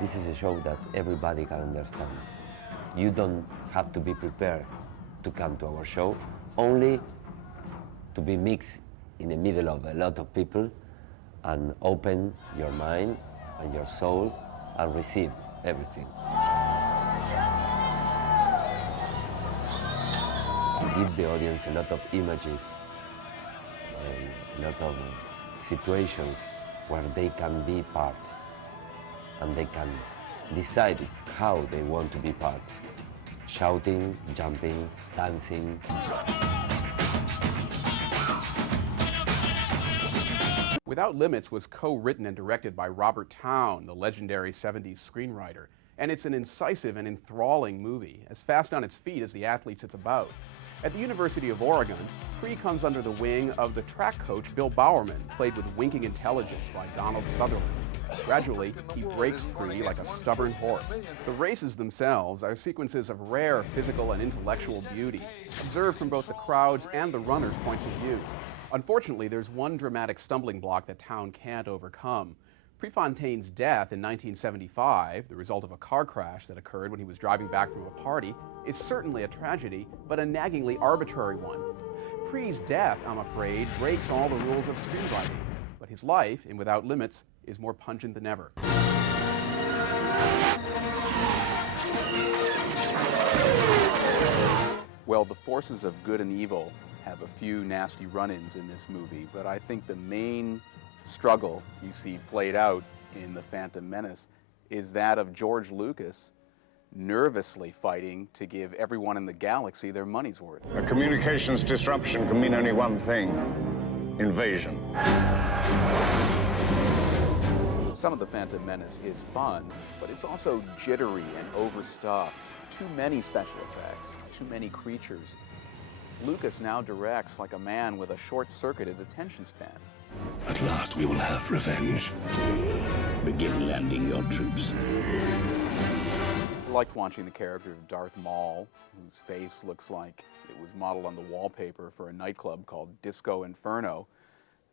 This is a show that everybody can understand. You don't have to be prepared to come to our show, only to be mixed in the middle of a lot of people and open your mind and your soul and receive everything. Give the audience a lot of images and a lot of situations where they can be part and they can decide how they want to be part. Shouting, jumping, dancing. Without Limits was co-written and directed by Robert Towne, the legendary 70s screenwriter. And it's an incisive and enthralling movie, as fast on its feet as the athletes it's about. At the University of Oregon, Pree comes under the wing of the track coach Bill Bowerman, played with winking intelligence by Donald Sutherland. Gradually, he breaks Pree like a stubborn horse. The races themselves are sequences of rare physical and intellectual beauty, observed from both the crowd's and the runners' points of view. Unfortunately, there's one dramatic stumbling block that Towne can't overcome. Prefontaine's death in 1975, the result of a car crash that occurred when he was driving back from a party, is certainly a tragedy, but a naggingly arbitrary one. Pree's death, I'm afraid, breaks all the rules of screenwriting, but his life, in Without Limits, is more pungent than ever. Well, the forces of good and evil have a few nasty run-ins in this movie, but I think the main struggle you see played out in The Phantom Menace is that of George Lucas nervously fighting to give everyone in the galaxy their money's worth. A communications disruption can mean only one thing: invasion. Some of The Phantom Menace is fun, but it's also jittery and overstuffed. Too many special effects, too many creatures. Lucas now directs like a man with a short-circuited attention span. At last we will have revenge. Begin landing your troops. I liked watching the character of Darth Maul, whose face looks like it was modeled on the wallpaper for a nightclub called Disco Inferno.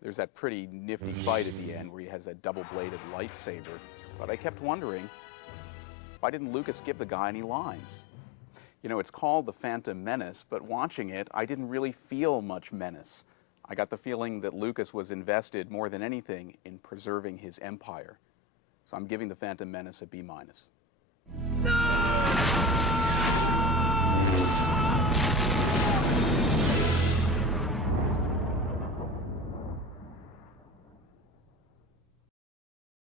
There's that pretty nifty fight at the end where he has that double-bladed lightsaber. But I kept wondering, why didn't Lucas give the guy any lines? You know, it's called The Phantom Menace, but watching it, I didn't really feel much menace. I got the feeling that Lucas was invested more than anything in preserving his empire. So I'm giving The Phantom Menace a B-.